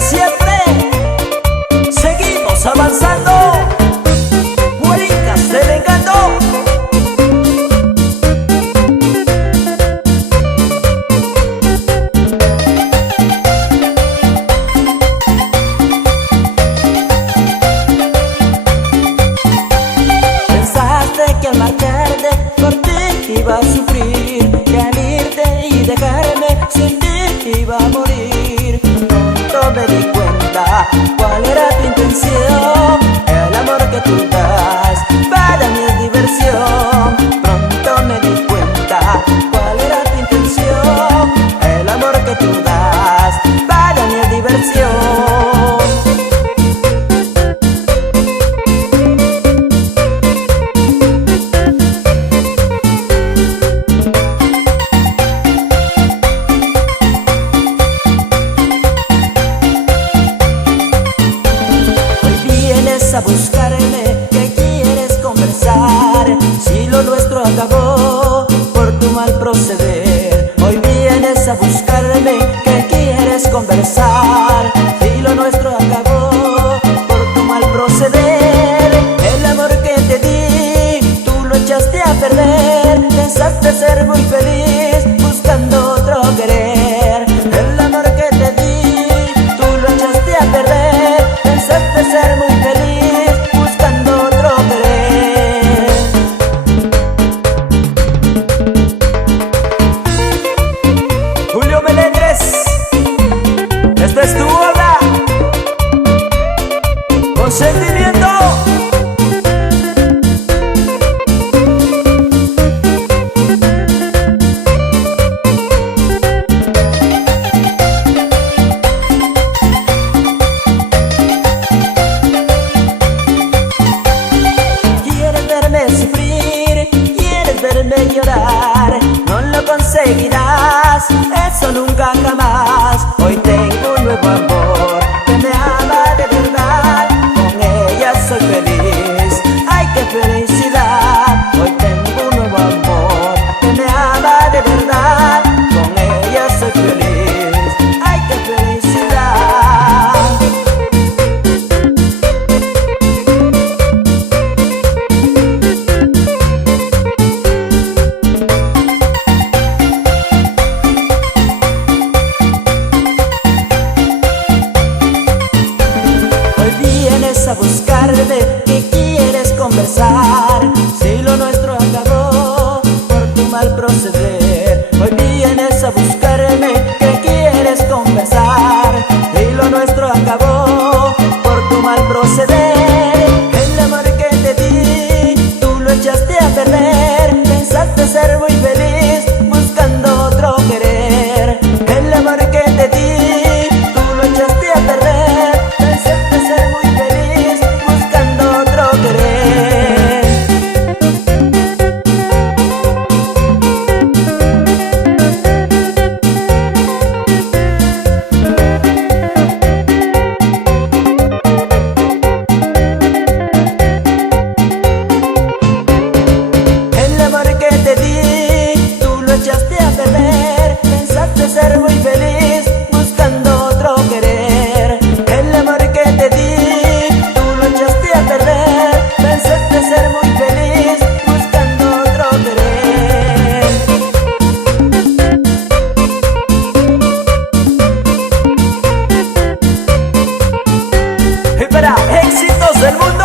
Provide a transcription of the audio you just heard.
de siempre. Seguimos avanzando. Huelitas del encanto. Pensaste que al marcharte por ti iba a sufrir, que al irte y dejarme sin ti iba a morir. Pronto me di cuenta cuál era tu intención. El amor que tú das para mí es diversión. Pronto me di cuenta cuál era tu intención. El amor que tú das para mí es diversión. A buscarme, que quieres conversar, si lo nuestro acabó por tu mal proceder. Hoy vienes a buscarme, que quieres conversar, si lo nuestro acabó por tu mal proceder. El amor que te di, tú lo echaste a perder. Pensaste ser muy feliz buscando otro querer. El amor que te di, tú lo echaste a perder. Pensaste ser muy feliz es tu obra con sentimiento. Quieres verme sufrir, quieres verme llorar, no lo conseguirás, eso nunca jamás. Hoy tengo un nuevo amor que me ama de verdad, con ella soy feliz, ay qué felicidad. Hoy tengo un nuevo amor que me ama de verdad, con ella soy feliz, ay qué felicidad. A buscarme, que quieres conversar, si lo nuestro acabó por tu mal proceder. Hoy vienes a buscarme, que quieres conversar, si lo nuestro acabó por tu mal proceder. El amor que te di, tú lo echaste a perder. Pensaste ser muy feliz buscando otro querer. El amor que te di, tú lo echaste a perder. Pensaste ser muy feliz buscando otro querer. El amor que te di, tú lo echaste a perder. Pensaste ser muy feliz buscando otro querer. El amor que te di, tú lo echaste a perder. Pensaste ser muy feliz buscando otro querer. Y para éxitos del mundo.